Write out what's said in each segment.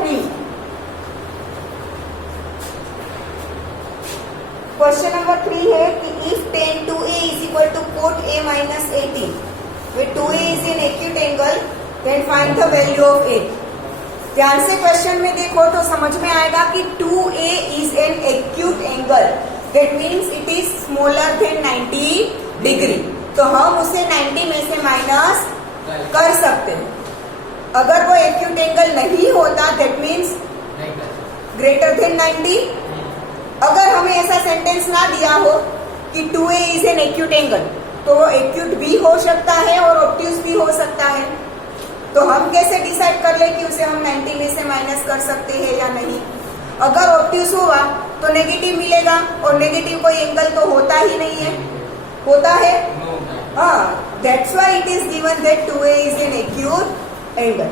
3, question number 3 है कि if tan 2a is equal to cot a minus 18 where 2a is an acute angle then find the value of a। ध्यान से question में देखो तो समझ में आएगा कि 2a is an acute angle, that means it is smaller than 90 degree. तो हम उसे 90 में से माइनस कर सकते हैं। अगर वो एक्यूट एंगल नहीं होता दैट मीन्स ग्रेटर देन 90। अगर हमें ऐसा सेंटेंस ना दिया हो कि 2a is an acute angle तो वो एक्यूट भी हो सकता है और ऑब्ट्यूज भी हो सकता है। तो हम कैसे डिसाइड कर ले कि उसे हम 90 में से माइनस कर सकते हैं या नहीं। अगर ऑब्ट्यूज हुआ तो नेगेटिव मिलेगा और नेगेटिव कोई एंगल तो होता ही नहीं है, होता है। हाँ, that's why it is given that 2a is an acute angle.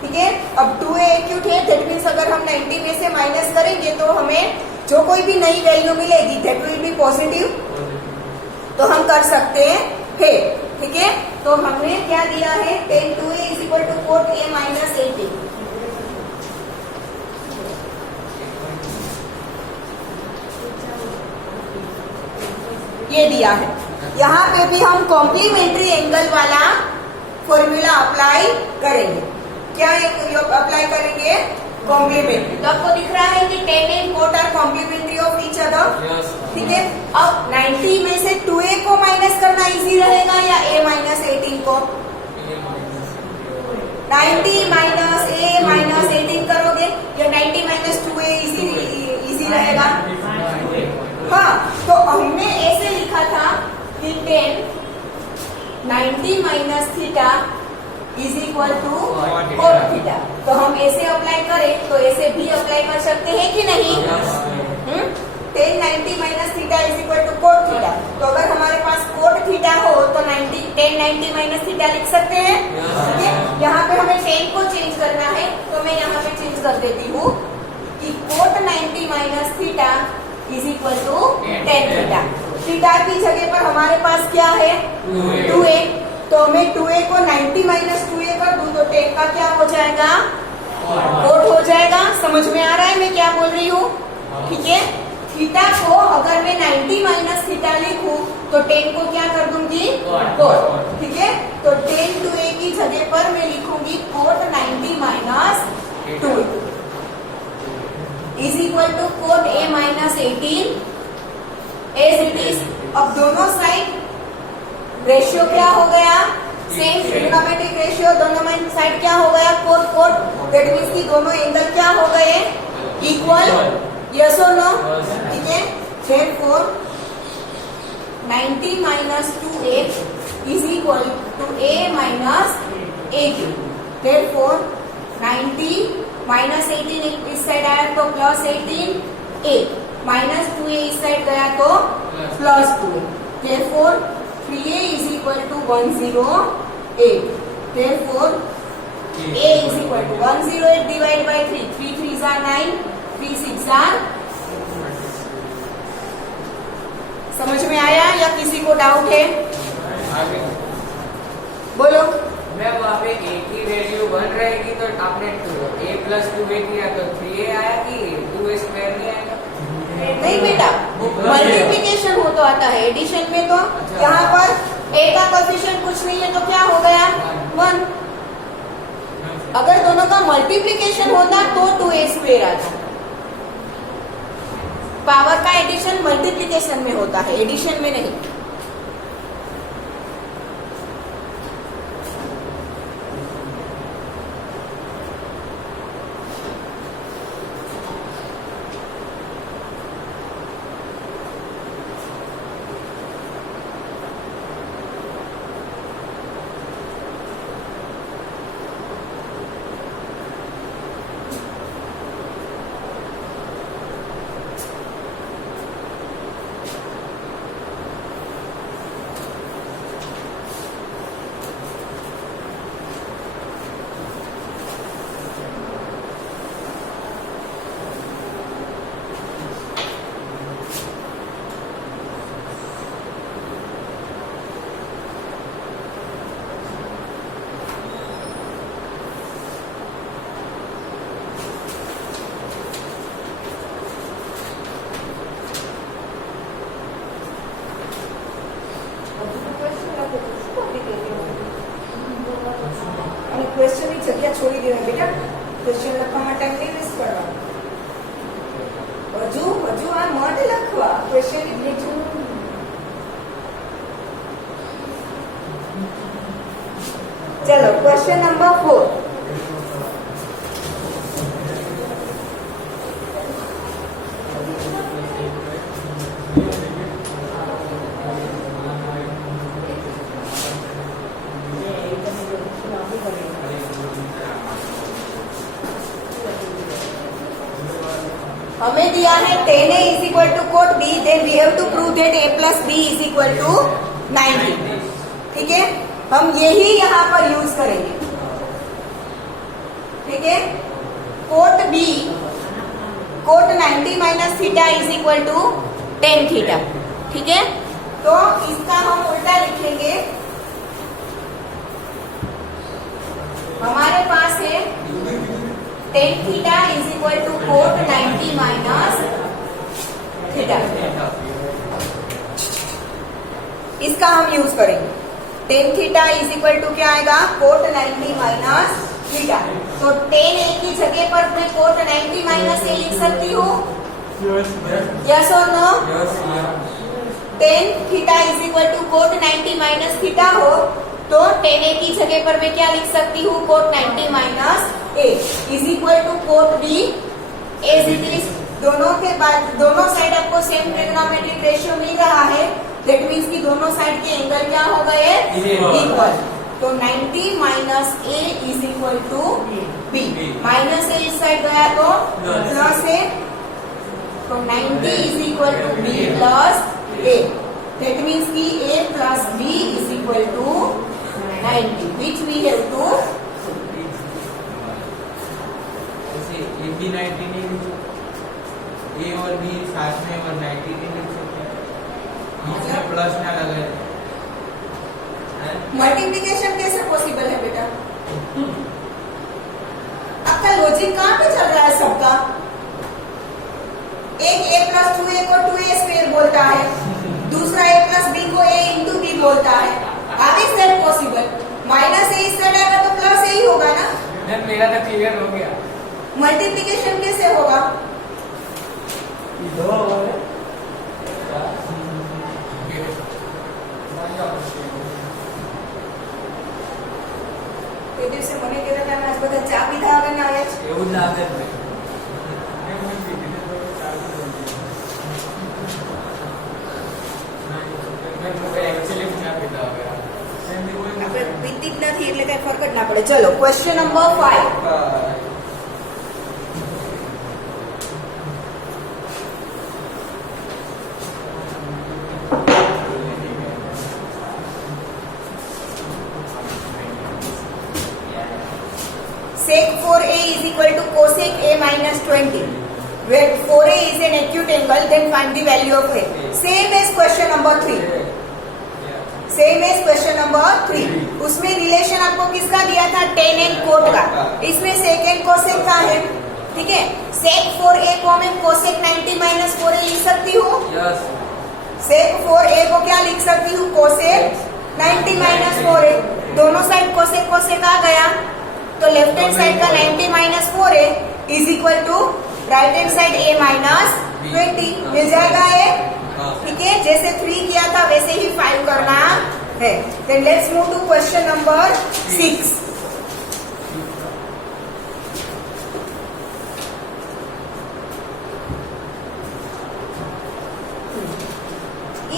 ठीक है, अब 2a एक्यूट है दैट मीन्स अगर हम 90 में से माइनस करेंगे तो हमें जो कोई भी नई वैल्यू मिलेगी दैट विल बी पॉजिटिव, तो हम कर सकते हैं। ठीक है, तो हमने क्या दिया है tan 2a is equal to cot a minus 18। ये दिया है। यहाँ पे भी हम कॉम्प्लीमेंट्री एंगल वाला फॉर्मूला अप्लाई करेंगे। क्या अप्लाई करेंगे? कॉम्प्लीमेंट्री। तो आपको दिख रहा है कि tan and cot are complementary of each other. ठीक है, अब 90 में से 2a को माइनस करना इजी रहेगा या a माइनस 18 को? 90 माइनस a माइनस 18 करोगे या 90 माइनस 2a इजी रहेगा? हाँ, तो हमने ऐसे लिखा था कि tan 90 minus theta is equal to cot theta. तो हम ऐसे अप्लाई करें तो ऐसे भी अप्लाई कर सकते हैं कि नहीं? tan 90 minus theta is equal to cot theta. तो अगर हमारे पास cot थीटा हो तो tan 90 माइनस थीटा लिख सकते हैं। ठीक है, यहाँ पे हमें tan को चेंज करना है तो मैं यहाँ पे चेंज कर देती हूँ कि cot 90 minus theta is equal to tan theta. Theta की जगह पर हमारे पास क्या है? 2a। तो मैं 2a को 90 माइनस 2a कर दूं तो tan का क्या हो जाएगा? cot हो जाएगा। समझ में आ रहा है मैं क्या बोल रही हूँ? ठीक है, थीटा को अगर मैं 90 माइनस थीटा लिखूं तो tan को क्या कर दूंगी? cot। ठीक है, तो tan 2a की जगह पर मैं लिखूंगी cot 90 minus 2a is equal to cot a minus 18 as it is. अब दोनों साइड रेशियो क्या हो गया? Same trigonometric ratio. दोनों साइड क्या हो गया? cot। दैट मीन्स कि दोनों एंगल क्या हो गए? इक्वल। यस और नो? ठीक है, therefore 90 minus 2a is equal to a minus 18। therefore 90 minus 18 इस साइड आया तो प्लस 18a माइनस 2a इस साइड गया तो plus 2a। therefore 3a is equal to 108। therefore a is equal to 108 divided by 3। 3 3s are 9, 3 6 are। समझ में आया या किसी को डाउट है? बोलो। मैं वहाँ पे a की वैल्यू 1 रहेगी तो आपने a प्लस 2a किया तो 3a आया कि 2a स्क्वायर नहीं आएगा? नहीं बेटा, मल्टीप्लिकेशन हो तो आता है, एडिशन में तो यहाँ पर a का कोएफिशिएंट कुछ नहीं है तो क्या हो गया? 1। अगर दोनों का मल्टीप्लिकेशन होता तो 2a स्क्वायर आता। पावर का एडिशन मल्टीप्लिकेशन में होता है, एडिशन में नहीं। ક્વેશ્ચન ની જગ્યા છોડી દેવાય બેટા, ક્વેશ્ચન લખવામાં ટાઈમ નહીં વેસ્ટ કરવાનો. હજુ આ મત લખવા ક્વેશ્ચન ની ચલો ક્વેશ્ચન નંબર 4. हमें दिया है tan a is equal to cot b, then we have to prove that a plus b is equal to 90. ठीक है, हम यही यहाँ पर यूज करेंगे. ठीक है, cot b cot 90 minus theta is equal to tan theta. ठीक है, तो इसका हम उल्टा लिखेंगे. हमारे पास है tan theta is equal to cot 90 minus theta. इसका हम यूज करेंगे. tan theta is equal to क्या आएगा, कोट 90 माइनस थीटा. तो tan a की जगह पर मैं कोट 90 माइनस a लिख सकती हूँ. यस और no? tan theta is equal to cot 90 minus theta हो तो tan a की जगह पर मैं क्या लिख सकती हूँ, cot 90 minus a is equal to cot b as it is. दोनों साइड आपको सेम ट्रिग्नोमेट्रिक रेशियो मिल रहा है. दैट मीन्स कि दोनों साइड के एंगल क्या हो गए, इक्वल. तो 90 minus a is equal to b. Minus a इस साइड गया तो प्लस a. तो 90 is equal to b plus a. That means कि a plus b is equal to 90, which we have to. ये भी 90 नहीं लिख सकते, ए और बी साथ में और 90 नहीं लिख सकते, बीच में प्लस ना लगे. मल्टीप्लिकेशन कैसे पॉसिबल है बेटा? आपका लॉजिक कहाँ पे चल रहा है सबका? एक a प्लस 2a को 2a स्क्वायर बोलता है, दूसरा a प्लस b को a इंटू b बोलता है. How is that possible? Minus a इस साइड आएगा तो प्लस a ही होगा ना. मेरा तो क्लियर हो गया. मल्टीप्लिकेशन कैसे होगा? તે દિવસે મને કહેતા હતા આજ બધા ચા પીધા વગર ના આવે છે. એવું લાગે જ નહીં. एक्चुअली क्या पीता हो गया. આપણે પીતી જ નથી એટલે કઈ ફરક જ ના પડે. ચલો question number 5. Sec 4a is equal to cosec a minus 20. Where 4a is an acute angle, then find the value of a. Same as question number 3. Same as question number 3. उसमें रिलेशन आपको किसका दिया था, tan and quote का. इसमें sec and cosec का है. ठीक है, sec 4a को मैं cosec 90 माइनस 4a लिख सकती हूँ. sec 4a को क्या लिख सकती हूँ, cosec 90 माइनस 4a. दोनों साइड cosec cosec आ गया तो लेफ्ट हैंड साइड का 90 minus 4a is equal to right hand side a minus 20 मिल जाएगा ये. ठीक है, जैसे 3 किया था वैसे ही 5 करना है. Then let's move to question number 6.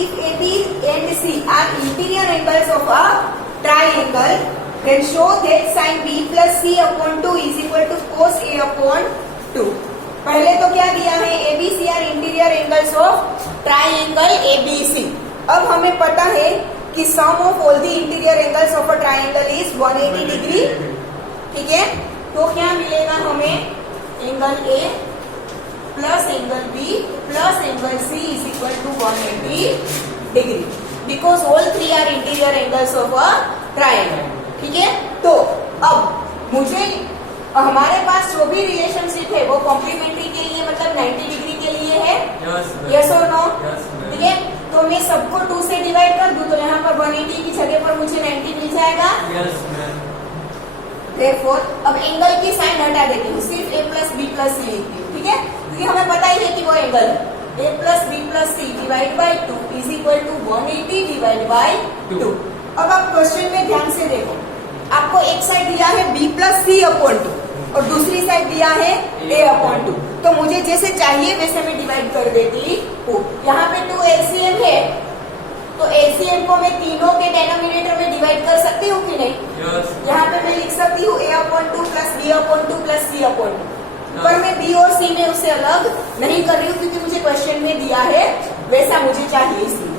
If AB and C are interior angles of a triangle, then show that sin B plus C upon 2 is equal to cos A upon 2. पहले तो क्या दिया है, ABC are interior angles of triangle ABC. अब हमें पता है कि sum of all the interior angles of a triangle is 180 degree. ठीक है, तो क्या मिलेगा हमें, angle A plus angle B plus angle C is equal to 180 degree because all 3 are interior angles of a triangle. ठीक है, तो अब मुझे हमारे पास जो भी रिलेशनशिप है वो कॉम्प्लीमेंट्री के लिए मतलब 90 डिग्री के लिए है. यस और नो? ठीक है, तो मैं सबको 2 से डिवाइड कर दूं तो यहाँ पर 180 की जगह पर मुझे 90 मिल जाएगा. Therefore, अब एंगल की साइन हटा देती हूँ, सिर्फ a प्लस बी प्लस सी लिखती हूँ, ठीक है, क्योंकि हमें पता ही है कि वो एंगल है। a plus b plus c divide by 2 is equal to 180 divide by 2। अब आप क्वेश्चन में ध्यान से देखो, आपको एक साइड दिया है b प्लस सी अपॉन 2 और दूसरी साइड दिया है a अपॉन 2, तो मुझे जैसे चाहिए वैसे मैं डिवाइड कर देती हूँ। यहाँ पे 2 एलसीएम है, तो एलसीएम को मैं तीनों के डिनोमिनेटर में डिवाइड कर सकती हूँ कि नहीं? यहाँ पे मैं लिख सकती हूँ a upon 2 plus b upon 2 plus c upon 2, पर मैं b और c में उससे अलग नहीं कर रही हूँ क्योंकि मुझे क्वेश्चन में दिया है वैसा मुझे चाहिए इसलिए।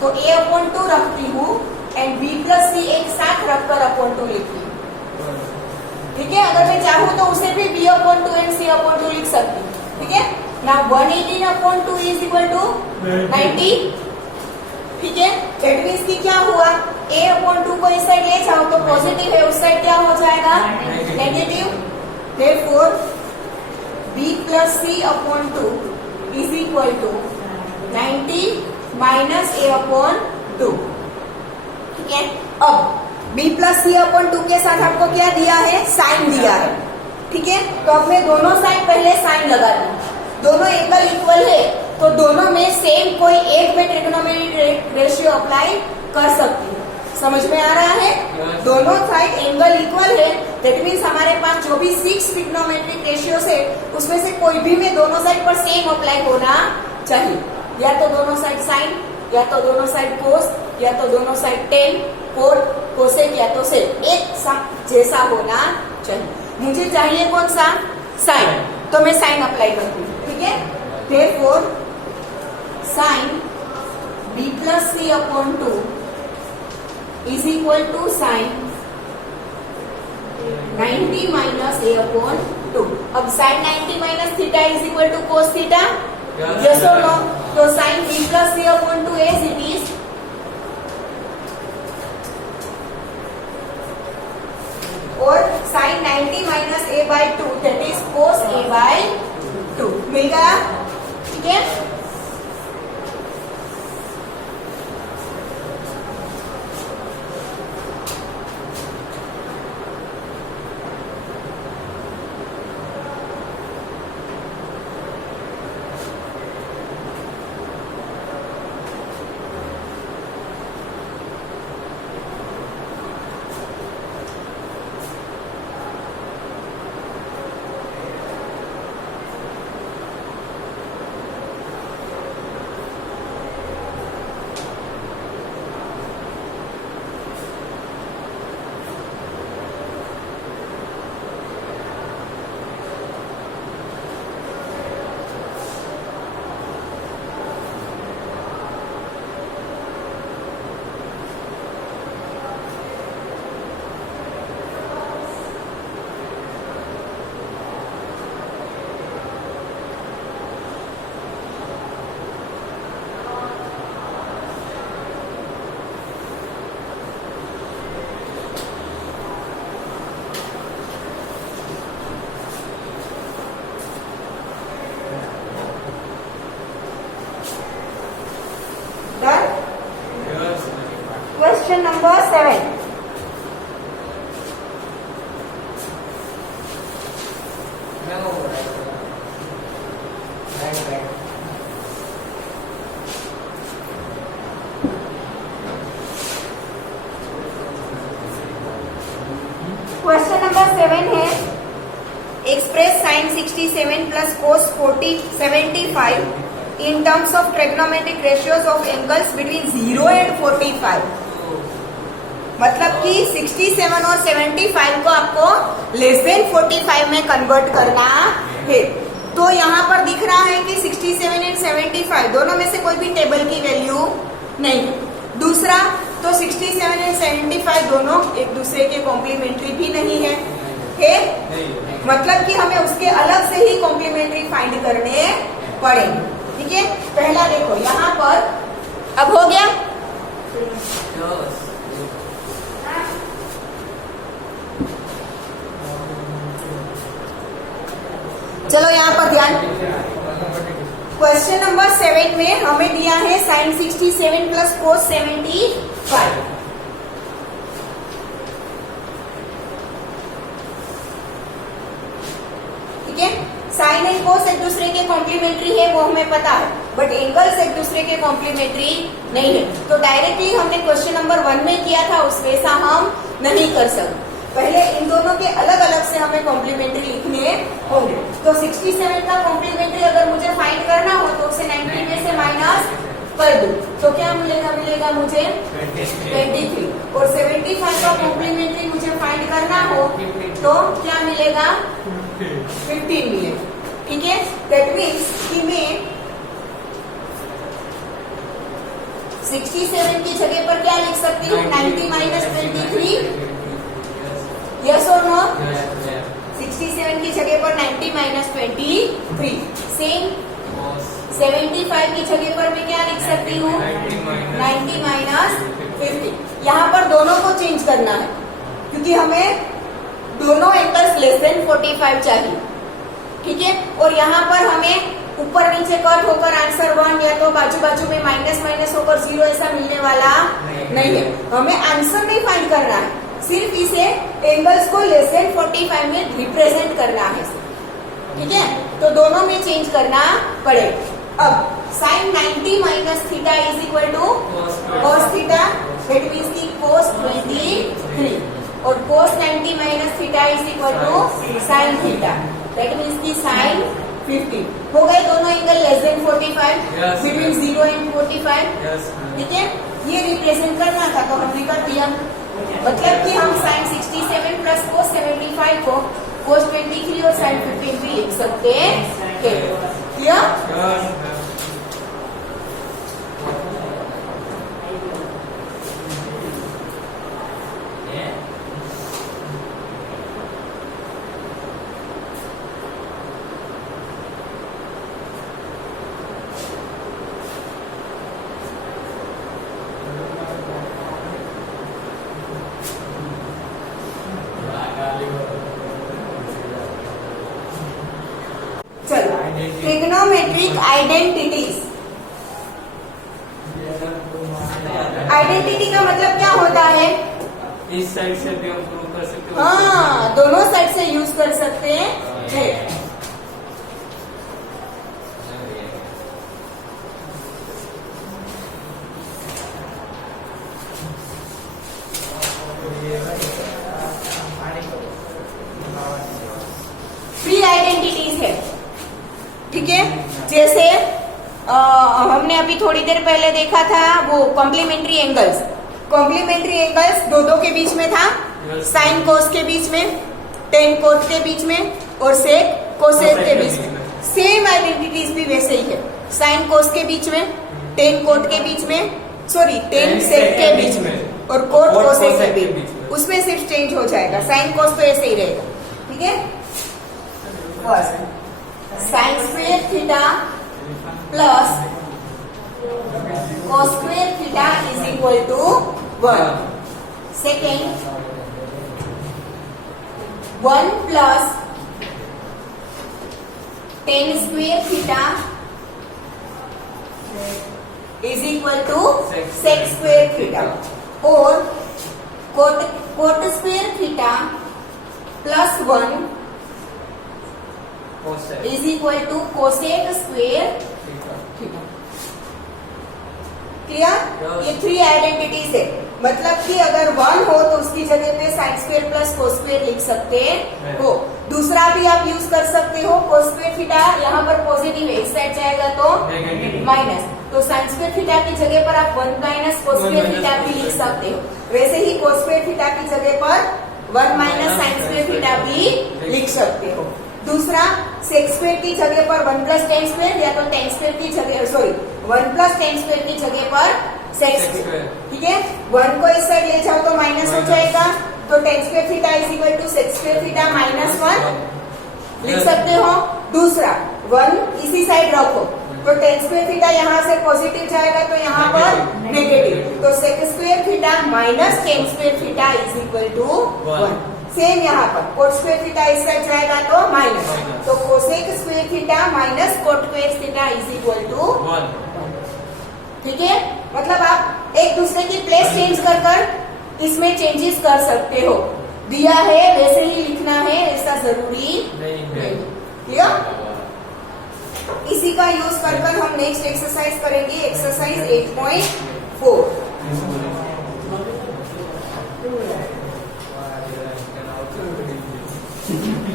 तो a अपॉन 2 रखती हूँ एंड b प्लस c एक साथ रखकर अपॉन 2 लिखती हूँ, ठीक है। अगर मैं चाहूँ तो उसे भी b upon 2 and c upon 2 लिख सकती हूँ, ठीक है ना। 118 अपॉन 2 इज इक्वल टू 90, ठीक है। दैट मीन्स कि क्या हुआ, a अपॉन 2 को इस साइड ले जाओ तो पॉजिटिव है, उस साइड क्या हो जाएगा negative. Therefore b plus c upon 2 is equal to 90 minus a upon 2, ठीक है। अब b प्लस सी अपॉन 2 के साथ आपको क्या दिया है, साइन दिया है, ठीक है। तो अब मैं दोनों साइड पहले साइन लगा दूं, दोनों एंगल इक्वल है तो दोनों में सेम कोई एक में ट्रिग्नोमेट्रिक रेशियो अप्लाई कर सकती हूँ। समझ में आ रहा है? दोनों साइड एंगल इक्वल है, दैट मीन्स हमारे पास जो भी 6 ट्रिग्नोमेट्रिक रेशियोज है उसमें से कोई भी में दोनों साइड पर सेम अप्लाई होना चाहिए, या तो दोनों साइड साइन, या तो दोनों साइड कोस, या तो दोनों साइड टेन, कोट, कोसेक, या तो सेक, एक जैसा होना चाहिए। मुझे चाहिए कौन सा, साइन, तो मैं साइन अप्लाई करती हूँ, ठीक है। Therefore sine b plus C upon 2 is equal to sine 90 minus a upon 2। अब sine 90 minus theta is equal to cos theta, yes और नो? तो sine b plus C upon 2 as it is, और sine 90 minus a by 2 that is cos a by 2 मिल गया, ठीक है। Question number 7. Question number 7 है, express sine 67 plus cos 75 in terms of trigonometric ratios of angles between 0 and 45। मतलब कि 67 और 75 को आपको लेस देन 45 में कन्वर्ट करना है। तो यहाँ पर दिख रहा है कि 67 एंड 75 दोनों में से कोई भी टेबल की वैल्यू नहीं है। दूसरा, तो 67 एंड 75 दोनों एक दूसरे के कॉम्प्लीमेंट्री भी नहीं है, मतलब कि हमें उसके अलग से ही कॉम्प्लीमेंट्री फाइंड करने पड़ेंगे, ठीक है। पहला देखो यहाँ पर, अब हो गया, चलो यहाँ पर ध्यान। क्वेश्चन नंबर 7 में हमें दिया है साइन 67 प्लस कोस 75। ठीक है। साइन एंड कोस एक दूसरे के कॉम्प्लीमेंट्री है वो हमें पता है, बट एंगल्स एक दूसरे के कॉम्प्लीमेंट्री नहीं है। तो डायरेक्टली हमने क्वेश्चन नंबर 1 में किया था उस वैसा हम नहीं कर सकते, पहले इन दोनों के अलग अलग से हमें कॉम्प्लीमेंट्री लिखने होंगे। तो 67 का कॉम्प्लीमेंट्री अगर मुझे फाइंड करना हो तो उसे 90 में से माइनस कर दूं तो क्या मिलेगा मुझे 23। और 75 का कॉम्प्लीमेंट्री मुझे फाइंड करना हो तो क्या मिलेगा 15 मिलेगा, ठीक है। दैट मीन्स कि मैं 67 की जगह पर क्या लिख सकती हूँ 90 माइनस 23, यस और नो। 67 की जगह पर 90 माइनस 23। सेम 75 की जगह पर मैं क्या लिख सकती हूँ 90 माइनस 50। यहाँ पर दोनों को चेंज करना है क्योंकि हमें दोनों एंगल्स लेस देन 45 चाहिए, ठीक है। और यहाँ पर हमें ऊपर नीचे कट होकर आंसर 1 या तो बाजू बाजू में माइनस माइनस होकर 0 ऐसा मिलने वाला नहीं है। हमें आंसर नहीं फाइंड करना है, सिर्फ इसे एंगल्स को लेस देन 45 में रिप्रेजेंट करना है, ठीक है। तो दोनों में चेंज करना पड़ेगा। अब sine 90 minus theta is equal to cos theta, that means की cos 23, और cos 90 minus theta is equal to sine theta, that means की साइन 50। हो गए दोनों angle less than 45, between 0 and 45, ठीक है। ये रिप्रेजेंट करना था तो हमने कर दिया, मतलब कि हम साइन 67 प्लस cos 75 को cos 23 और साइन 15 भी लिख सकते हैं, क्लियर। चलो ट्रिग्नोमेट्रिक आइडेंटिटीज। आइडेंटिटी का मतलब क्या होता है, इस साइड से भी हम प्रूव कर सकते हैं, हाँ दोनों साइड से यूज कर सकते हैं। फ्री आइडेंटिटीज है, ठीक है। जैसे हमने अभी थोड़ी देर पहले देखा था वो कॉम्प्लीमेंट्री एंगल्स। कॉम्प्लीमेंट्री एंगल्स दो के बीच में था, साइन कोस के बीच में, टेन कोस के बीच में और सेक कोसेक के बीच में। सेम आइडेंटिटीज भी वैसे ही है, साइन कोस के बीच में, टेन कोट के बीच में, सॉरी टेन सेक के बीच में और कोट कोसेक के बीच में। उसमें सिर्फ चेंज हो जाएगा, साइन कोस तो ऐसे ही रहेगा, ठीक है। First sine square theta plus cos square theta is equal to 1। Second 1 plus tan square theta is equal to sec square theta, और cot square theta plus 1 is equal to cosec square theta. Clear. ये 3 identities है, मतलब कि अगर 1 हो तो उसकी जगह पे sine square plus cos square लिख सकते हो। दूसरा भी आप यूज कर सकते हो, कोस स्क्वायर थीटा यहाँ पर पॉजिटिव है, इस साइड जाएगा तो माइनस, तो साइन स्क्वायर थीटा की जगह पर आप 1 माइनस कोस स्क्वायर थीटा भी लिख सकते हो। वैसे ही कोस स्क्वायर थीटा की जगह पर 1 माइनस साइन स्क्वायर थीटा भी लिख सकते हो। दूसरा सेक स्क्वायर की जगह पर 1 प्लस टेन स्क्वायर, या तो टेन स्क्वायर की जगह 1 प्लस टेन स्क्वायर की जगह पर सेक स्क्वायर, ठीक है। 1 को इस साइड ले जाओ तो माइनस हो जाएगा, तो tan square theta is equal to sec square theta minus 1 लिख सकते हो। दूसरा 1 इसी साइड रखो तो टेन स्क्वायर थीटा यहाँ से पॉजिटिव जाएगा तो यहाँ पर नेगेटिव, तो sec square theta minus tan square theta is equal to 1। Same यहाँ पर कोट स्क्वायर थीटा इस साइड जाएगा तो माइनस, तो cosec square theta minus cot square theta is equal to 1, ठीक है। मतलब आप एक दूसरे की प्लेस चेंज कर इसमें चेंजेस कर सकते हो। दिया है वैसे ही लिखना है ऐसा जरूरी नहीं, क्लियर? इसी का यूज कर कर हम नेक्स्ट एक्सरसाइज करेंगे, exercise 8.4।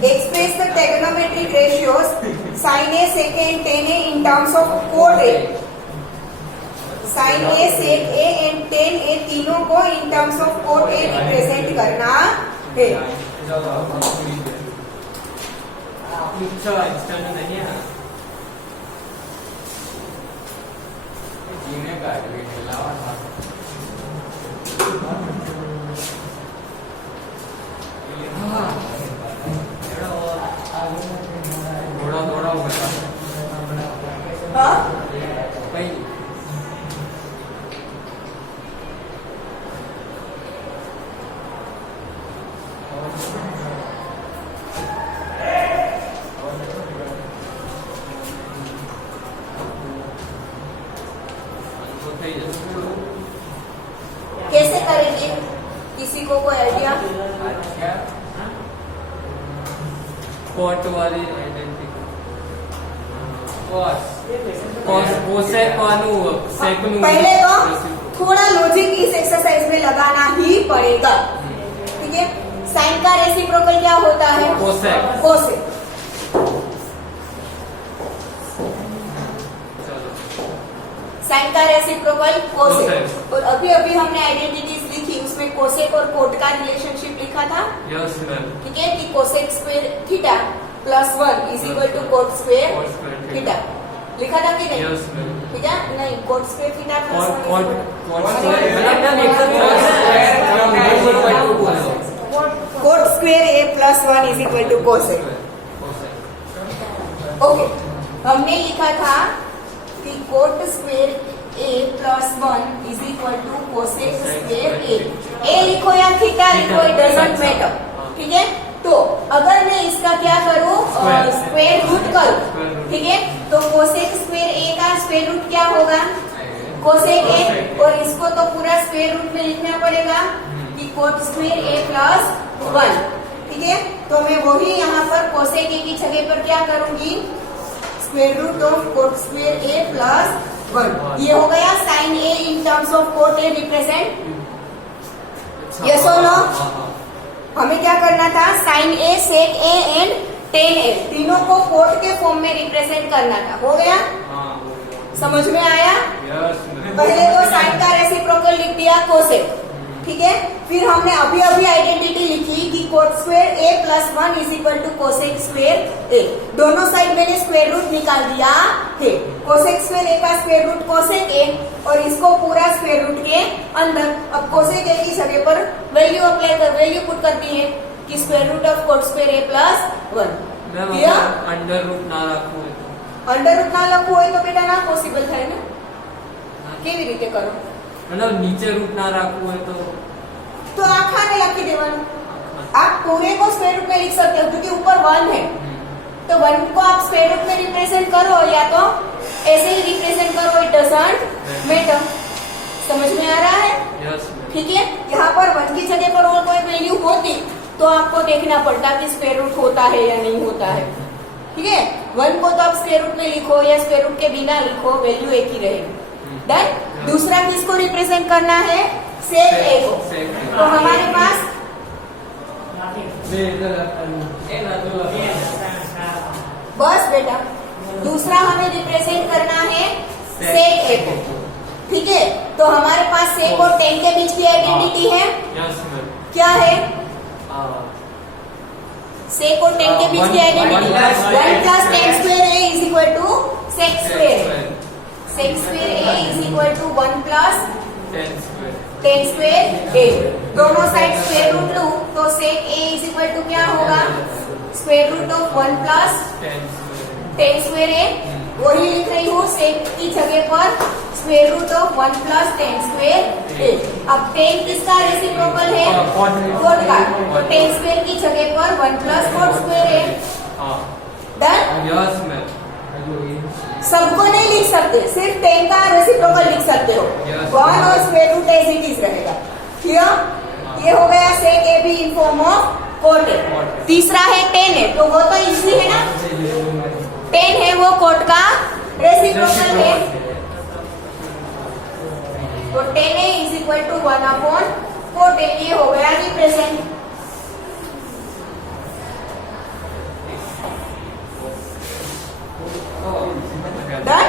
Express the trigonometric ratios sin A, sec A and tan A in terms of cot A. sin A, sec A and tan A तीनों को in terms of cot A represent करना है। थोड़ा हाँ? कैसे करेंगे? किसी को कोई आइडिया? कॉट वाली आइडेंटिटी कोसेक वालू सेक नु पहले तो थोड़ा लॉजिक इस एक्सरसाइज में लगाना ही पड़ेगा, ठीक है? साइन का रेसिप्रोकल क्या होता है? कोसेक। कोसेक। साइन का रेसिप्रोकल कोसेक। और अभी अभी हमने आइडेंटिटीज लिखी, उसमें कोसेक और कोट का रिलेशनशिप लिखा था, यस मैम। ठीक है? कि cosec square theta plus 1 is equal to cot square theta. लिखा था कि नहीं? Yes ma'am. ठीक है? नहीं, cot square theta plus cot square A plus 1 is equal to cosec. Okay, हमने लिखा था कि cot square A plus 1 is equal to cosec square A लिखो या थीटा लिखो, इट डजंट मैटर, ठीक है? तो अगर मैं इसका क्या करूं, स्क्वायर रूट करूं, ठीक है? तो कोसेक स्क्वायर ए का स्क्वायर रूट क्या होगा? कोसेक ए। और इसको तो पूरा स्क्वायर रूट में लिखना पड़ेगा कि कोट स्क्वायर ए प्लस 1, ठीक है? तो मैं वही यहाँ पर कोसेक ए की जगह पर क्या करूंगी? Square root of cot square A plus 1। ये हो गया sine A in terms of cot A represent. Yes और नो? हमें क्या करना था? Sine A, sec A and tan A तीनों को कोट के फॉर्म में रिप्रेजेंट करना था। हो गया? समझ में आया? पहले तो साइन का रेसिप्रोकल लिख दिया कोसेक, ठीक है? फिर हमने अभी अभी आइडेंटिटी लिखी कि cot square A plus 1 is equal to cosec square A. दोनों साइड मैंने स्क्वायर रूट निकाल दिया है। कोसेक स्क्वायर ए का स्क्वायर रूट कोसेक ए और इसको पूरा स्क्वायर रूट के अंदर। अब कोसेक ए की जगह पर वैल्यू अप्लाई कर, वैल्यू पुट करती है कि square root of cot square A plus 1। Under root ना रखू अंडर रूट ना लखવું હોય તો બેટા ના પોસિબલ થાય ને? કેવી રીતે કરો? मतलब नीचे रूट ना रखू है तो आखा ने लखी देवाનું। आप पूरे को स्क्वायर रूट में लिख सकते हो क्योंकि ऊपर 1 है, तो 1 को आप स्क्वायर रूट में रिप्रेजेंट करो या तो ऐसे ही रिप्रेजेंट करो, इट डजंट मैटर। समझ में आ रहा है? यस। ठीक है? यहाँ पर 1 की जगह पर और कोई वैल्यू होती तो आपको देखना पड़ता कि स्क्वायर रूट होता है या नहीं होता है, ठीक है? 1 को तो आप स्क्वायर रूट में लिखो या स्क्वायर रूट के बिना लिखो, वैल्यू एक ही रहेगी। डन? दूसरा किसको रिप्रेजेंट करना है? सेक ए को। तो हमारे पास बस बेटा दूसरा हमें रिप्रेजेंट करना है सेक ए को, ठीक है? तो हमारे पास सेक और टेन के बीच की आइडेंटिटी है, क्या है? सेक और टेन के बीच की identity 1 plus tan square A is equal to sec square. Sec square A is equal to 1 plus tan square A. दोनों साइड स्क्वायर रूट लूं तो sec A is equal to क्या होगा? Square root of 1 plus tan square A. वही लिख रही हूँ, sec की जगह पर square root of 1 plus tan square A. अब टेन किसका रेसिप्रोकल है? कोट का। तो टेन स्क्वायर की जगह पर 1 प्लस कोट स्क्वायर ए। डन? Yes ma'am. सबको नहीं लिख सकते, सिर्फ 10 का रेसिप्रोकल लिख सकते हो। 1 और square root as it is रहेगा। क्लियर? ये हो गया sec A B in form of cot है। तीसरा है 10 है, तो वो तो इजी है ना, 10 है वो कोट का रेसिप्रोकल है, तो 10 is equal to 1 upon cot है, ये हो गया रिप्रेजेंट। डन।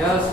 यस